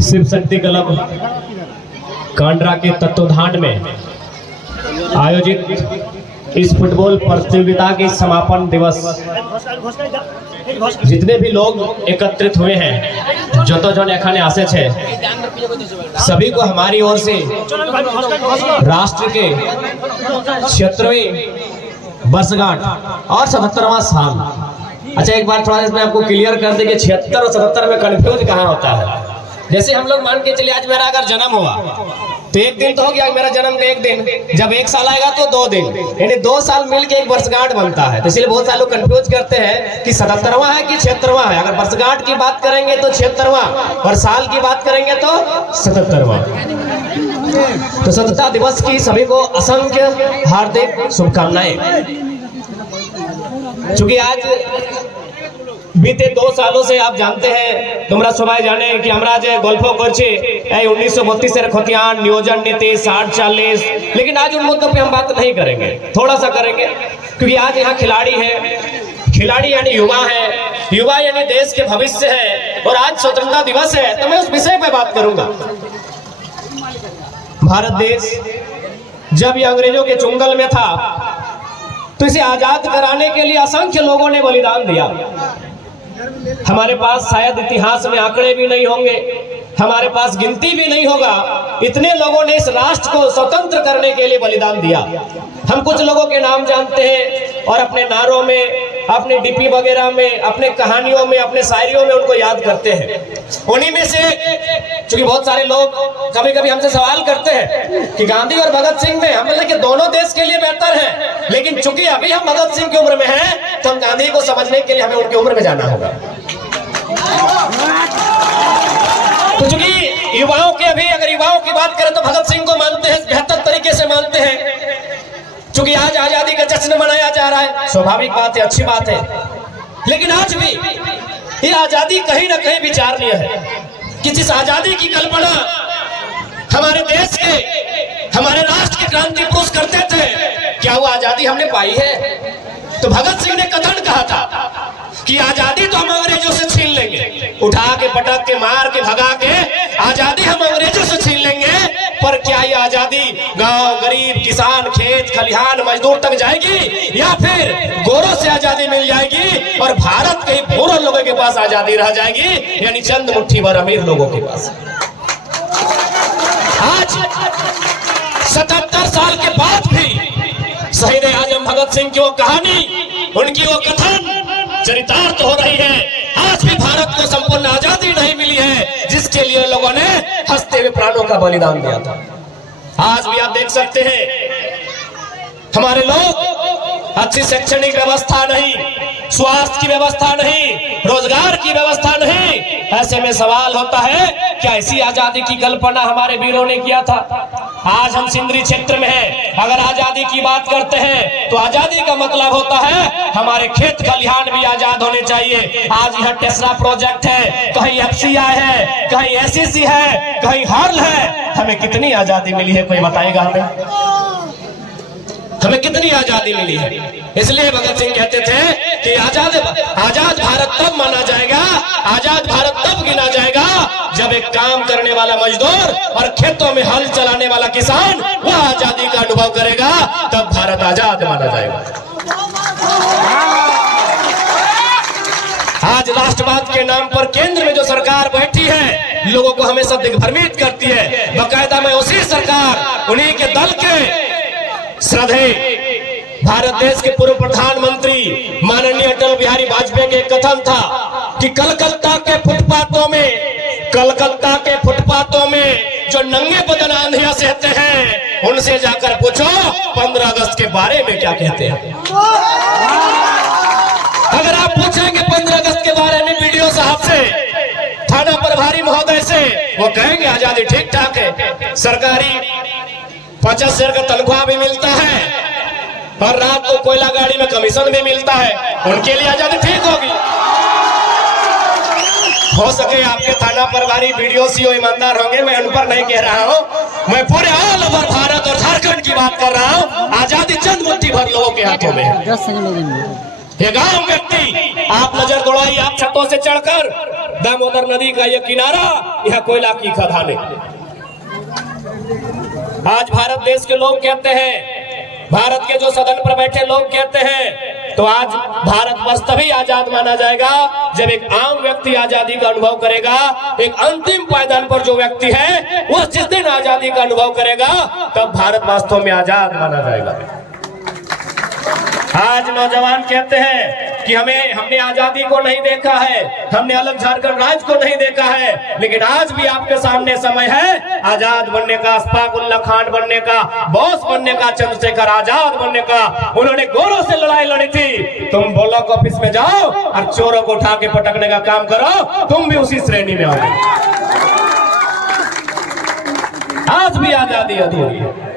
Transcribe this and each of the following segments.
Shiv Shakti club Kandra के तत्वाधान में आयोजित इस फुटबॉल प्रतियोगिता के समापन दिवस जितने भी लोग एकत्रित हुए हैं जो जन एखाने आसे छे सभी को हमारी ओर से राष्ट्र के 76वें वर्षगांठ और 77वां साल। अच्छा, एक बार थोड़ा इसमें आपको क्लियर कर दे कि 76 और 77 में कंफ्यूज कहाँ होता है। जैसे हम लोग मान के चलिए आज मेरा अगर जन्म हुआ तो एक दिन तो हो गया मेरा जन्म का एक दिन, जब 1 साल आएगा तो 2 दिन, यानी 2 साल मिलके एक वर्षगांठ बनता है। तो इसलिए बहुत सारे लोग कंफ्यूज करते हैं कि 77वां है कि 76वां है। अगर वर्षगांठ की बात करेंगे तो 76वां और साल की बात करेंगे तो 77वां। तो स्वतंत्रता दिवस की सभी को असंख्य हार्दिक शुभकामनाएं। चूंकि आज बीते 2 सालों से आप जानते हैं तुमरा सबाई जाने कि हमरा जे गल्फो करछे 1932 से खतियान नियोजन नीति 60-40, लेकिन आज उन मुद्दों पे हम बात नहीं करेंगे, थोड़ा सा करेंगे क्योंकि आज यहाँ खिलाड़ी है, खिलाड़ी यानी युवा है, युवा यानी देश के भविष्य है और आज स्वतंत्रता दिवस है तो मैं उस विषय पे बात करूंगा। भारत देश जब ये अंग्रेजों के चुंगल में था तो इसे आजाद कराने के लिए असंख्य लोगों ने बलिदान दिया। हमारे पास शायद इतिहास में आंकड़े भी नहीं होंगे, हमारे पास गिनती भी नहीं होगा, इतने लोगों ने इस राष्ट्र को स्वतंत्र करने के लिए बलिदान दिया। हम कुछ लोगों के नाम जानते हैं और अपने नारों में, अपने डीपी वगैरह में, अपने कहानियों में, अपने शायरियों में उनको याद करते हैं। उन्हीं में से क्योंकि बहुत सारे लोग कभी कभी हमसे सवाल करते हैं कि गांधी और भगत सिंह में, हम बोले कि दोनों देश के लिए बेहतर है, लेकिन चूंकि अभी हम भगत सिंह की उम्र में हैं तो हम गांधी को समझने के लिए हमें उनकी उम्र में जाना होगा। तो चूंकि युवाओं के, अभी अगर युवाओं की बात करें तो भगत सिंह को मानते हैं, बेहतर तरीके से मानते हैं। चूंकि आज आजादी का जश्न मनाया जा रहा है, स्वाभाविक बात है, अच्छी बात है, लेकिन आज भी ये आजादी कहीं ना कहीं विचारणीय है कि जिस आजादी की कल्पना हमारे देश के, हमारे राष्ट्र के क्रांति पुरुष करते थे, क्या वो आजादी हमने पाई है? तो भगत सिंह ने कथन कहा था कि आजादी तो हम अंग्रेजों से छीन लेंगे, उठा के पटक के मार के भगा के आजादी हम अंग्रेजों से छीन लेंगे, पर क्या ये आजादी गांव, गरीब, किसान, खेत खलिहान, मजदूर तक जाएगी या फिर गोरों से आजादी मिल जाएगी और भारत के पूरे लोगों के पास आजादी रह जाएगी, यानी चंद मुट्ठी भर अमीर लोगों के पास। आज 77 साल के बाद भी शहीद आजम भगत सिंह की वो कहानी, उनकी वो कथन चरितार्थ हो रही है। आज भी भारत को संपूर्ण आजादी नहीं मिली है जिसके लिए लोगों ने हंसते हुए प्राणों का बलिदान दिया था। आज भी आप देख सकते हैं हमारे लोग, अच्छी शैक्षणिक व्यवस्था नहीं, स्वास्थ्य की व्यवस्था नहीं, रोजगार की व्यवस्था नहीं। ऐसे में सवाल होता है क्या ऐसी आजादी की कल्पना हमारे वीरों ने किया था? आज हम सिंदरी क्षेत्र में हैं, अगर आजादी की बात करते हैं तो आजादी का मतलब होता है हमारे खेत खलिहान भी आजाद होने चाहिए। आज यह टेस्ला प्रोजेक्ट है, कहीं FCI है, कहीं SEC है, कहीं हर्ल है। हमें कितनी आजादी मिली है, कोई बताएगा हमें कितनी आजादी मिली है? इसलिए भगत सिंह कहते थे कि आजाद भारत तब माना जाएगा, आजाद भारत तब गिना जाएगा जब एक काम करने वाला मजदूर और खेतों में हल चलाने वाला किसान वह आजादी का अनुभव करेगा, तब भारत आजाद माना जाएगा। आज राष्ट्रवाद के नाम पर केंद्र में जो सरकार बैठी है लोगों को हमेशा दिग्भ्रमित करती है। बाकायदा में उसी सरकार, उन्हीं के दल के श्रद्धेय भारत देश के पूर्व प्रधानमंत्री माननीय अटल बिहारी वाजपेयी के कथन था कि कलकत्ता के फुटपाथों में जो नंगे बदन आंधियां सहते हैं उनसे जाकर पूछो 15 अगस्त के बारे में क्या कहते हैं। अगर आप पूछेंगे 15 अगस्त के बारे में वीडियो साहब से, थाना प्रभारी महोदय से, वो कहेंगे आजादी ठीक ठाक है, सरकारी 50,000 का तनख्वाह भी मिलता है और रात को कोयला गाड़ी में कमीशन भी मिलता है, उनके लिए आजादी ठीक होगी। हो सके आपके थाना प्रभारी वीडियो सीओ ईमानदार होंगे, मैं उन पर नहीं कह रहा हूं, मैं पूरे ऑल ओवर भारत और झारखंड की बात कर रहा हूं। आजादी चंद मुट्ठी भर लोगों के हाथों में है। ये गांव व्यक्ति, आप नजर दौड़ाइए, आप छतों से चढ़कर दामोदर नदी का ये किनारा, यह कोयला की खदानें। आज भारत देश के लोग कहते हैं, भारत के जो सदन पर बैठे लोग कहते हैं, तो आज भारत वर्ष तभी आजाद माना जाएगा जब एक आम व्यक्ति आजादी का अनुभव करेगा। एक अंतिम पायदान पर जो व्यक्ति है वो जिस दिन आजादी का अनुभव करेगा तब भारत वास्तव में आजाद माना जाएगा। आज नौजवान कहते हैं कि हमने आजादी को नहीं देखा है, हमने अलग झारखंड राज्य को नहीं देखा है, लेकिन आज भी आपके सामने समय है आजाद बनने का, अशफाक उल्लाह खान बनने का, बॉस बनने का, चंद्रशेखर आजाद बनने का। उन्होंने गोरों से लड़ाई लड़ी थी। तुम ब्लॉक ऑफिस में जाओ और चोरों को उठा के पटकने का काम करो, तुम भी उसी श्रेणी में आओगे। आज भी आजादी अधूरी है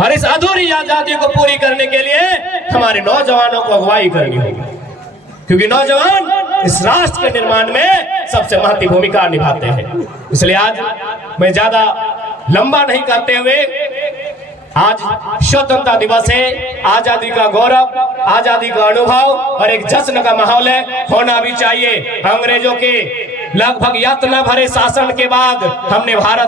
और इस अधूरी आजादी को पूरी करने के लिए हमारे नौजवानों को अगुवाई करनी होगी, क्योंकि नौजवान इस राष्ट्र के निर्माण में सबसे महत्वपूर्ण भूमिका निभाते हैं। इसलिए आज मैं ज्यादा लंबा नहीं करते हुए, आज स्वतंत्रता दिवस है, आजादी का गौरव, आजादी का अनुभव और एक जश्न का माहौल है, होना भी चाहिए। अंग्रेजों के लगभग यातना भरे शासन के बाद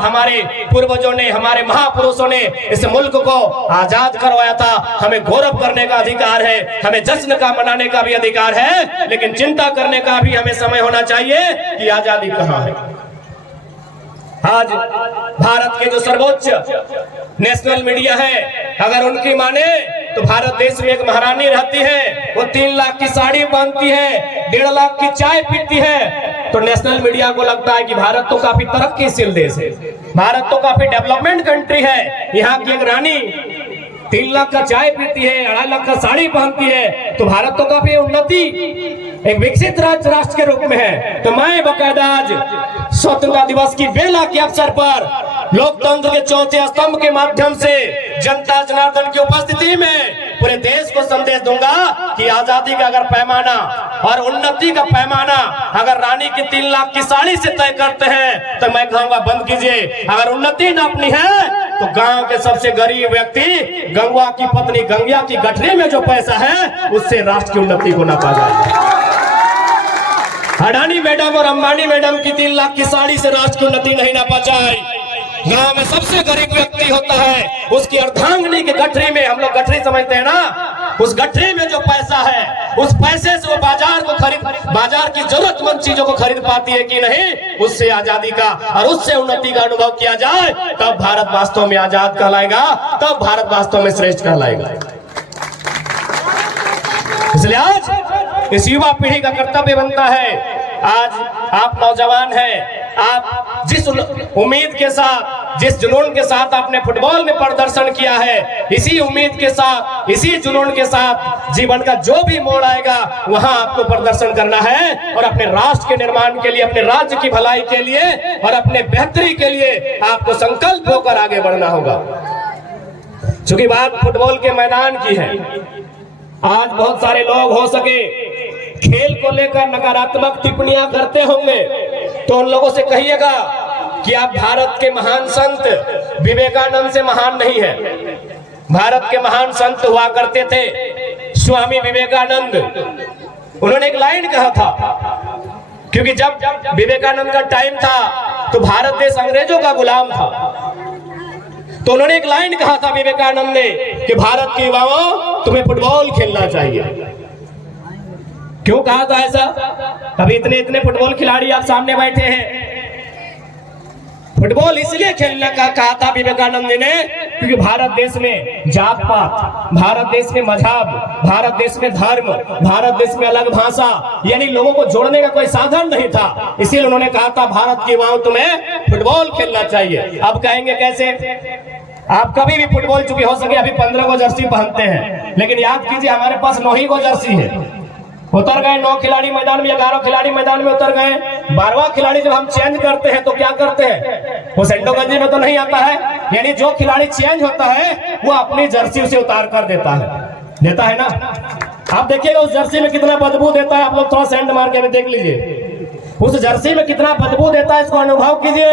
हमारे पूर्वजों ने, हमारे महापुरुषों ने इस मुल्क को आजाद करवाया था। हमें गौरव करने का अधिकार है, हमें जश्न का मनाने का भी अधिकार है, लेकिन चिंता करने का भी हमें समय होना चाहिए कि आजादी कहाँ है। आज भारत के जो सर्वोच्च नेशनल मीडिया है, अगर उनकी माने तो भारत देश में एक महारानी रहती है, वो 3 लाख की साड़ी पहनती है, 1.5 लाख की चाय पीती है, तो नेशनल मीडिया को लगता है कि भारत तो काफी तरक्कीशील देश है, भारत तो काफी डेवलपमेंट कंट्री है। यहाँ की एक रानी 3 लाख का चाय पीती है, 2.5 लाख का साड़ी पहनती है, तो भारत तो काफी उन्नति, एक विकसित राष्ट्र के रूप में है। तो मैं बकायदा आज स्वतंत्रता दिवस की बेला के अवसर पर लोकतंत्र के चौथे स्तंभ के माध्यम से जनता जनार्दन की उपस्थिति में पूरे देश को संदेश दूंगा कि आजादी का अगर पैमाना और उन्नति का पैमाना अगर रानी की 3 लाख की साड़ी से तय करते हैं तो मैं कहूंगा बंद कीजिए। अगर उन्नति नापनी है तो गांव के सबसे गरीब व्यक्ति गंगवा की पत्नी गंगिया की गठरी में जो पैसा है उससे राष्ट्र की उन्नति को नापा जाए। अडानी मैडम और अंबानी मैडम की 3 लाख की साड़ी से राष्ट्र की उन्नति नहीं नापा जाए। गांव में सबसे गरीब व्यक्ति होता है, उसकी अर्धांगिनी की गठरी में, हम लोग गठरी समझते हैं ना, उस गठरी में जो पैसा है उस पैसे से वो बाजार की जरूरतमंद चीजों को खरीद पाती है कि नहीं, उससे आजादी का और उससे उन्नति का अनुभव किया जाए तब भारत वास्तव में आजाद कहलाएगा, तब भारत वास्तव में श्रेष्ठ कहलाएगा। इसलिए आज इस युवा पीढ़ी का कर्तव्य बनता है, आज आप नौजवान हैं, आप जिस उम्मीद के साथ, जिस जुनून के साथ आपने फुटबॉल में प्रदर्शन किया है, इसी उम्मीद के साथ, इसी जुनून के साथ जीवन का जो भी मोड़ आएगा वहां आपको प्रदर्शन करना है और अपने राष्ट्र के निर्माण के लिए, अपने राज्य की भलाई के लिए और अपने बेहतरी के लिए आपको संकल्प होकर आगे बढ़ना होगा। चूंकि बात फुटबॉल के मैदान की है, आज बहुत सारे लोग हो सके खेल को लेकर नकारात्मक टिप्पणियां करते होंगे, तो उन लोगों से कहिएगा कि आप भारत के महान संत विवेकानंद से महान नहीं है। भारत के महान संत हुआ करते थे स्वामी विवेकानंद। उन्होंने एक लाइन कहा था, क्योंकि जब विवेकानंद का टाइम था तो भारत देश अंग्रेजों का गुलाम था, तो उन्होंने एक लाइन कहा था विवेकानंद ने कि भारत के युवाओं तुम्हें फुटबॉल खेलना चाहिए। क्यों कहा था ऐसा? अभी इतने फुटबॉल खिलाड़ी आप सामने बैठे हैं, फुटबॉल इसलिए खेलने का कहा था विवेकानंद ने क्योंकि भारत देश में जात पात, भारत देश में मजहब, भारत देश में धर्म, भारत देश में अलग भाषा, यानी लोगों को जोड़ने का कोई साधन नहीं था। इसीलिए उन्होंने कहा था भारत के युवाओं तुम्हें फुटबॉल खेलना चाहिए। अब कहेंगे कैसे? आप कभी भी फुटबॉल, चूंकि हो सके अभी 15 गो जर्सी पहनते हैं, लेकिन याद कीजिए हमारे पास 9 ही गो जर्सी है। उतर गए 9 खिलाड़ी मैदान में, 11 खिलाड़ी मैदान में उतर गए, 12वां खिलाड़ी जब हम चेंज करते हैं तो क्या करते हैं? वो सेंडो गंजी में तो नहीं आता है, यानी जो खिलाड़ी चेंज होता है वो अपनी जर्सी उसे उतार कर देता है ना। आप देखिएगा उस जर्सी में कितना बदबू देता है। आप लोग थोड़ा सेंड मार के भी देख लीजिए उस जर्सी में कितना बदबू देता है, इसको अनुभव कीजिए।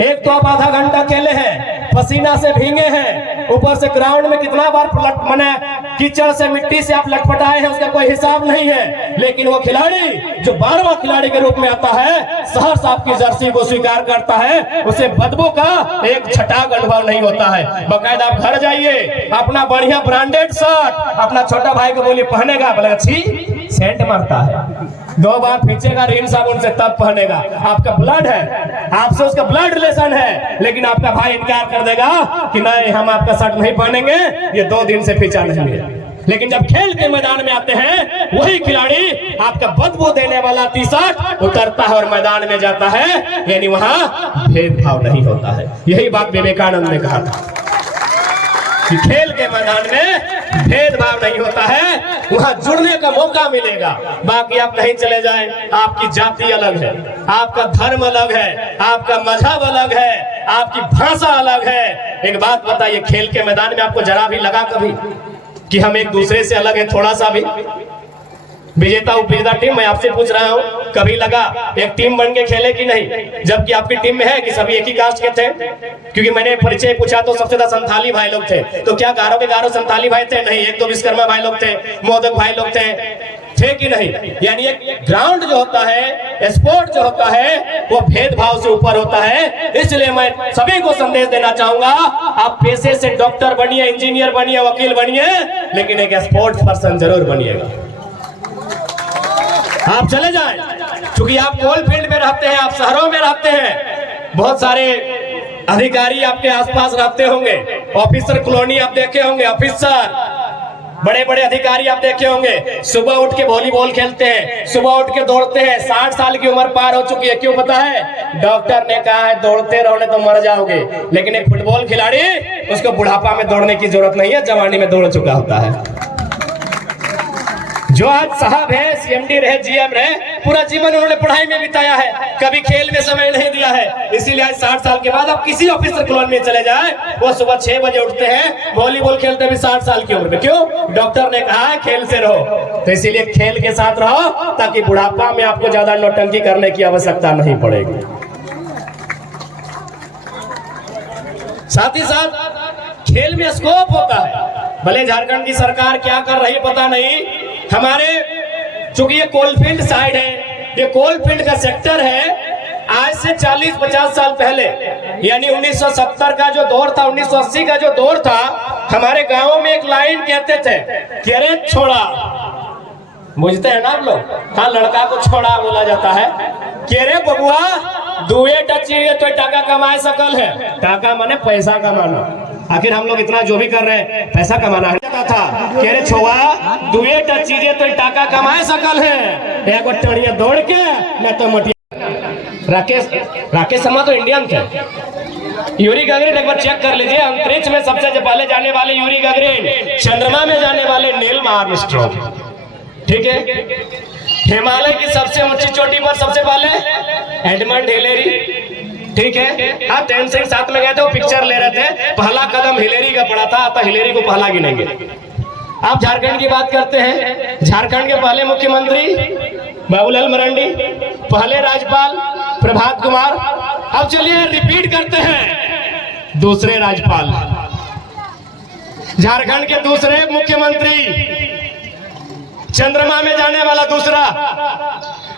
एक तो आप आधा घंटा खेले हैं, पसीना से भीगे हैं, ऊपर से ग्राउंड में कितना बार पलट मने कीचड़ से मिट्टी से आप लटपटाए हैं, उसका कोई हिसाब नहीं है। लेकिन वो खिलाड़ी जो 12वां खिलाड़ी के रूप में आता है, सहर्ष आपकी जर्सी को स्वीकार करता है, उसे बदबू का एक छटाक अनुभव नहीं होता है। बकायदा आप घर जाइए, अपना बढ़िया ब्रांडेड शर्ट अपना छोटा भाई को बोलिए पहनेगा, बोले अच्छी सेंट मारता है, 2 बार खींचेगा रिन साबुन से तब पहनेगा। आपका ब्लड है, आपसे उसका ब्लड रिलेशन है, लेकिन आपका भाई इनकार कर देगा कि नहीं हम आपका शर्ट नहीं पहनेंगे, ये 2 दिन से पीछा नहीं है। लेकिन जब खेल के मैदान में आते हैं, वही खिलाड़ी आपका बदबू देने वाला टी शर्ट उतरता है और मैदान में जाता है, यानी वहां भेदभाव नहीं होता है। यही बात विवेकानंद ने कहा था कि खेल के मैदान में भेदभाव नहीं होता है, वहां जुड़ने का मौका मिलेगा। बाकी आप कहीं चले जाएं, आपकी जाति अलग है, आपका धर्म अलग है, आपका मजहब अलग है, आपकी भाषा अलग है। एक बात बताइए, खेल के मैदान में आपको जरा भी लगा कभी कि हम एक दूसरे से अलग है, थोड़ा सा भी? विजेता उपविजेता टीम, मैं आपसे पूछ रहा हूँ, कभी लगा एक टीम बन के खेले कि नहीं? जबकि आपकी टीम में है कि सभी एक ही कास्ट के थे? क्योंकि मैंने परिचय पूछा तो सबसे ज्यादा संथाली भाई लोग थे। तो क्या गारो के गारो संथाली भाई थे? नहीं। 1-2 विश्वकर्मा भाई लोग थे, मोदक भाई लोग थे कि नहीं? यानी एक ग्राउंड जो होता है, स्पोर्ट जो होता है, वो भेदभाव से ऊपर होता है। इसलिए मैं सभी को संदेश देना चाहूंगा, आप पेशे से डॉक्टर बनिए, इंजीनियर बनिए, वकील बनिए, लेकिन एक स्पोर्ट्स पर्सन जरूर बनिएगा। आप चले जाएं, क्योंकि आप कोल फील्ड में रहते हैं, आप शहरों में रहते हैं, बहुत सारे अधिकारी आपके आसपास रहते होंगे, ऑफिसर कॉलोनी आप देखे होंगे, ऑफिसर बड़े बड़े अधिकारी आप देखे होंगे, सुबह उठ के वॉलीबॉल खेलते हैं, सुबह उठ के दौड़ते हैं। 60 साल की उम्र पार हो चुकी है, क्यों पता है? डॉक्टर ने कहा है दौड़ते रहोगे तो मर जाओगे। लेकिन एक फुटबॉल खिलाड़ी, उसको बुढ़ापा में दौड़ने की जरूरत नहीं है, जवानी में दौड़ चुका होता है। जो आज साहब है, सीएमडी रहे, जीएम रहे, पूरा जीवन उन्होंने पढ़ाई में बिताया है, कभी खेल में समय नहीं दिया है। इसीलिए आज 60 साल के बाद आप किसी ऑफिसर कॉलोनी में चले जाएं, वो सुबह 6 बजे उठते हैं, वॉलीबॉल खेलते भी 60 साल की उम्र में। क्यों? डॉक्टर ने कहा है खेल से रहो। तो इसीलिए खेल के साथ रहो, ताकि बुढ़ापा में आपको ज्यादा नौटंकी करने की आवश्यकता नहीं पड़ेगी। साथ ही साथ खेल में स्कोप होता है। भले झारखंड की सरकार क्या कर रही पता नहीं, हमारे चूंकि ये कोलफील्ड साइड है, ये कोलफील्ड का सेक्टर है, आज से 40-50 साल पहले यानी 1970 का जो दौर था, 1980 का जो दौर था, हमारे गांव में एक लाइन कहते थे कि अरे छोड़ा, बुझते हैं ना आप लोग? हाँ, लड़का को छोड़ा बोला जाता है कि अरे बबुआ दुए टची तो टाका कमाए सकल है। टाका माने पैसा कमाना। आखिर हम लोग इतना जो भी कर रहे हैं, पैसा कमाना है था कि अरे छोआ दुए टच चीजें तो टाका कमाए सकल है, एक टड़िया दौड़ के न तो मटिया। राकेश शर्मा तो इंडियन थे। यूरी गगरिन एक बार चेक कर लीजिए, अंतरिक्ष में सबसे पहले जाने वाले यूरी गगरिन, चंद्रमा में जाने वाले नील आर्मस्ट्रांग, ठीक है। हिमालय की सबसे ऊंची चोटी पर सबसे पहले एडमंड हिलेरी, ठीक है। हाँ, 10 सिंह साथ में गए थे, वो पिक्चर ले रहे थे, पहला कदम हिलेरी का पड़ा था, तो हिलेरी को पहला गिनेंगे। आप झारखंड की बात करते हैं, झारखंड के पहले मुख्यमंत्री बाबूलाल मरांडी, पहले राज्यपाल प्रभात कुमार। अब चलिए रिपीट करते हैं, दूसरे राज्यपाल, झारखंड के दूसरे मुख्यमंत्री, चंद्रमा में जाने वाला दूसरा,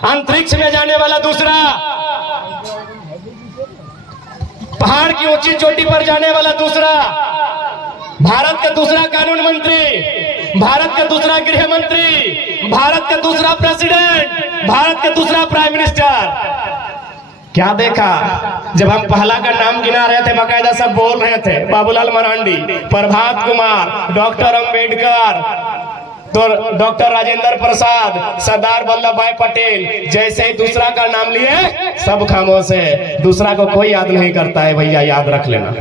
अंतरिक्ष में जाने वाला दूसरा, पहाड़ की ऊंची चोटी पर जाने वाला दूसरा, भारत का दूसरा कानून मंत्री, भारत का दूसरा गृह मंत्री, भारत का दूसरा प्रेसिडेंट, भारत का दूसरा प्राइम मिनिस्टर। क्या देखा? जब हम पहला का नाम गिना रहे थे, बाकायदा सब बोल रहे थे बाबूलाल मरांडी, प्रभात कुमार, डॉक्टर अंबेडकर, तो डॉक्टर राजेंद्र प्रसाद, सरदार वल्लभ भाई पटेल। जैसे ही दूसरा का नाम लिए सब खामोश है। दूसरा को कोई याद नहीं करता है, भैया याद रख लेना,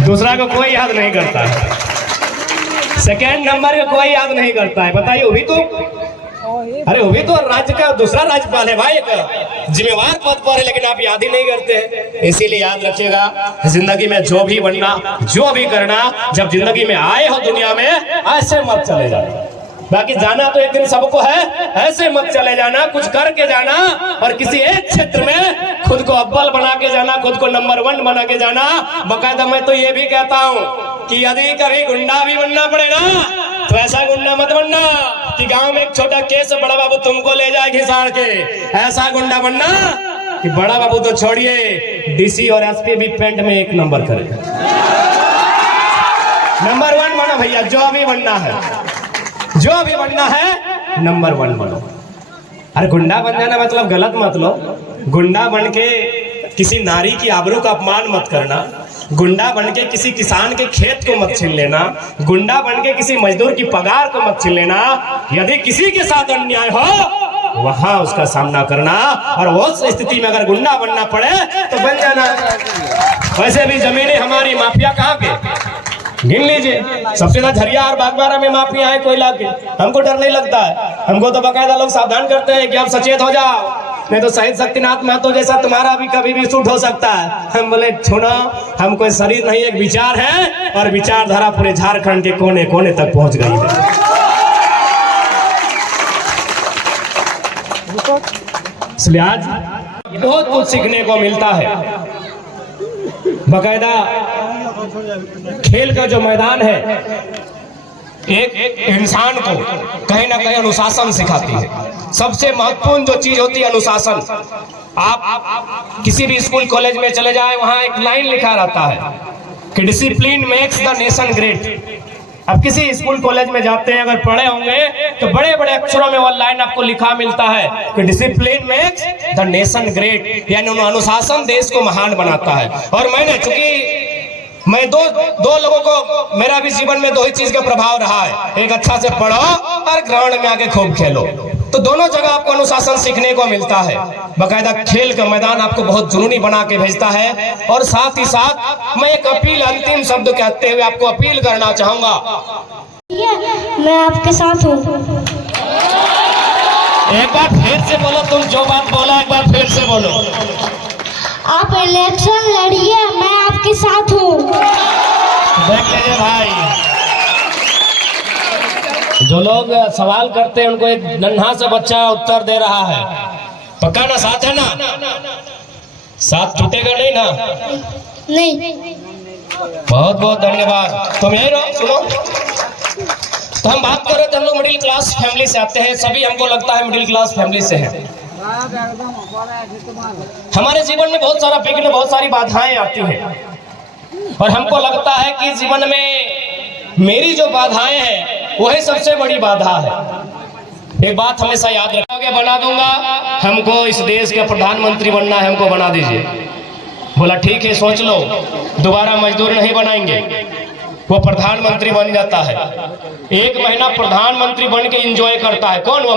दूसरा को कोई याद नहीं करता है, सेकेंड नंबर को कोई याद नहीं करता है। बताइए, वो भी तो, अरे वो भी तो राज्य का दूसरा राज्यपाल है भाई, एक जिम्मेवार पद पर है, लेकिन आप याद ही नहीं करते। इसीलिए याद रखिएगा, जिंदगी में जो भी बनना, जो भी करना, जब जिंदगी में आए हो दुनिया में, ऐसे मत चले जाना। बाकी जाना तो एक दिन सबको है, ऐसे मत चले जाना, कुछ करके जाना और किसी एक क्षेत्र में खुद को अव्वल बना के जाना। जाना, खुद को नंबर 1 बना के जाना। बकायदा मैं तो ये भी कहता हूँ कि यदि कभी गुंडा भी बनना पड़े ना, तो ऐसा गुंडा मत बनना कि गांव में एक छोटा केस बड़ा बाबू तुमको ले जाए घिसाड़ के। ऐसा गुंडा बनना कि बड़ा बाबू तो छोड़िए, डीसी और एसपी भी पेंट में 1 नंबर करे। नंबर 1 बनो भैया, जो भी बनना है, जो भी बनना है नंबर 1 बनो। अरे गुंडा बन जाना मतलब गलत मत लो। गुंडा बन के किसी नारी की आबरू का अपमान मत करना, गुंडा बन के किसी किसान के खेत को मत छीन लेना, गुंडा बन के किसी मजदूर की पगार को मत छीन लेना। यदि किसी के साथ अन्याय हो वहां उसका सामना करना, और उस स्थिति में अगर गुंडा बनना पड़े तो बन जाना। वैसे भी जमीनें हमारी, माफिया कहाँ के गिन लीजिए। सबसे ज्यादा झरिया और बागबारा में माफिया है कोयला के। हमको डर नहीं लगता है, हमको तो बाकायदा लोग सावधान करते हैं कि आप सचेत हो जाओ, नहीं तो शहीद शक्तिनाथ महतो जैसा तुम्हारा भी कभी भी शूट हो सकता है। हम बोले सुनो, हम कोई शरीर नहीं, एक विचार है, और विचारधारा पूरे झारखंड के कोने कोने तक पहुंच गई है। इसलिए आज बहुत कुछ सीखने को मिलता है। बाकायदा खेल का जो मैदान है एक इंसान को कहीं ना कहीं अनुशासन सिखाती है। सबसे महत्वपूर्ण जो चीज होती है अनुशासन। आप किसी भी स्कूल कॉलेज में चले जाए, वहां एक लाइन लिखा रहता है कि discipline makes the nation great. अब किसी स्कूल कॉलेज में जाते हैं, अगर पढ़े होंगे तो बड़े बड़े अक्षरों में वो लाइन आपको लिखा मिलता है कि discipline makes the nation great, यानी अनुशासन देश को महान बनाता है। और मैंने चूंकि मैं दो लोगों को, मेरा भी जीवन में 2 ही चीज का प्रभाव रहा है, एक अच्छा से पढ़ो और ग्राउंड में आके खूब खेलो। तो दोनों जगह आपको अनुशासन सीखने को मिलता है। बाकायदा खेल का मैदान आपको बहुत जुनूनी बना के भेजता है। और साथ ही साथ मैं एक अपील, अंतिम शब्द कहते हुए आपको अपील करना चाहूंगा। मैं आपके साथ हूँ। एक बार फिर से बोलो, तुम जो बात बोला एक बार फिर से बोलो। आप इलेक्शन लड़िए, मैं आपके साथ हूँ। देख लीजिए भाई, जो लोग सवाल करते हैं उनको एक नन्हा सा बच्चा उत्तर दे रहा है। पक्का ना, साथ है ना? साथ टूटेगा नहीं ना? नहीं। बहुत बहुत धन्यवाद। तुम यही रहो, सुनो। तो हम बात कर रहे थे, हम लोग मिडिल क्लास फैमिली से आते हैं, सभी हमको लगता है मिडिल क्लास फैमिली से हैं। हमारे जीवन में बहुत सारा विघ्न, बहुत सारी बाधाएं आती हैं, और हमको लगता है कि जीवन में मेरी जो बाधाएं हैं वही सबसे बड़ी बाधा है। एक बात हमेशा याद रखोगे, बना दूंगा, हमको इस देश के प्रधानमंत्री बनना है, हमको बना दीजिए। बोला ठीक है, सोच लो, दोबारा मजदूर नहीं बनाएंगे। वो प्रधानमंत्री बन जाता है, 1 महीना प्रधानमंत्री बन के एंजॉय करता है। कौन? वो